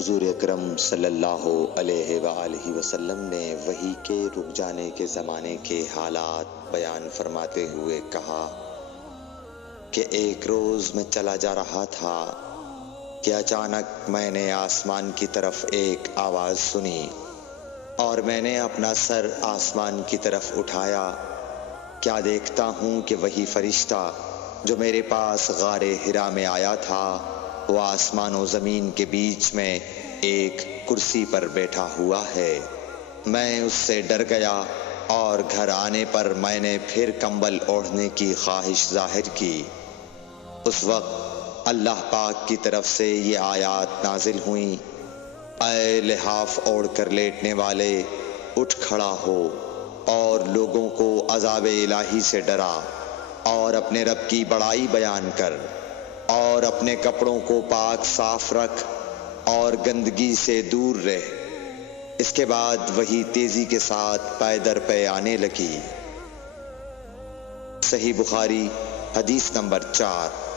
حضور اکرم صلی اللہ علیہ وآلہ وسلم نے وحی کے رک جانے کے زمانے کے حالات بیان فرماتے ہوئے کہا کہ ایک روز میں چلا جا رہا تھا کہ اچانک میں نے آسمان کی طرف ایک آواز سنی اور میں نے اپنا سر آسمان کی طرف اٹھایا۔ کیا دیکھتا ہوں کہ وہی فرشتہ جو میرے پاس غار حرا میں آیا تھا وہ آسمان و زمین کے بیچ میں ایک کرسی پر بیٹھا ہوا ہے۔ میں اس سے ڈر گیا اور گھر آنے پر میں نے پھر کمبل اوڑھنے کی خواہش ظاہر کی۔ اس وقت اللہ پاک کی طرف سے یہ آیات نازل ہوئیں، اے لحاف اوڑھ کر لیٹنے والے، اٹھ کھڑا ہو اور لوگوں کو عذاب الہی سے ڈرا اور اپنے رب کی بڑائی بیان کر اور اپنے کپڑوں کو پاک صاف رکھ اور گندگی سے دور رہ۔ اس کے بعد وہی تیزی کے ساتھ پے در پے آنے لگی۔ صحیح بخاری حدیث نمبر 4۔